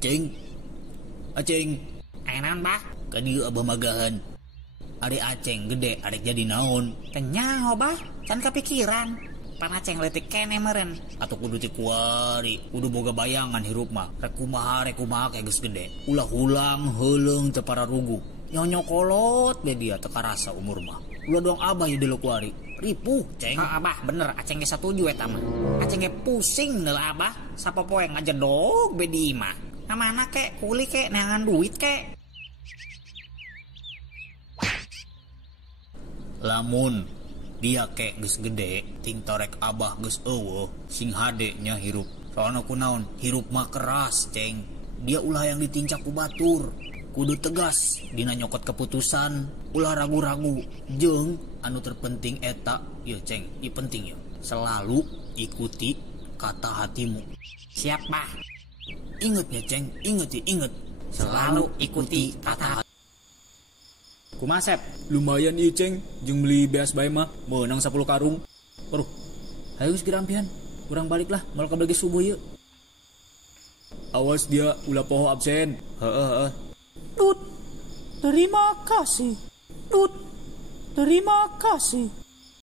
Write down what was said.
Aceng, Aceng, Naon bah? ka dieu abah magahan. Ari Aceng gede arek jadi naon? Kenyaho bah? Can kepikiran. Pan Aceng leutik kene meureun. Atau kudu ti kuari, kudu boga bayangan hirup mah. Rek kumaha kayak geus gede. Ulah hulang heuleung teu pararugu. Nyonyokolot be dia teu karasa umur mah. Ulah dong abah ieu deuleu kuari. Ripuh, Ceng. Abah bener, Aceng ge satuju eta mah. Aceng ge pusing deuleu abah, sapopoe ngajedog be di mah. Namana kek, kuli kek, neangan duit kek. Lamun dia kek geus gede, ting torek abah geus eueuh, sing hade nya hirup. Soalna kunaon? Hirup mah keras, Ceng. Dia ulah yang ditincak ku batur. Kudu tegas dina nyokot keputusan, ulah ragu-ragu. Jeung anu terpenting eta, ieu Ceng, ieu penting ya. Selalu ikuti kata hatimu. Siap bah. Ingat ya Ceng, inget. Selalu ikuti kata hati. Kumasep, lumayan ieu Ceng, jeung beli beas bae mah meunang 10 karung. Waduh, hayu geus girampian. Urang balik lah, moal kabel ge subuh ieu. Awas dia ulah poho absen. Heeh. Tut, terima kasih. Tut, terima kasih.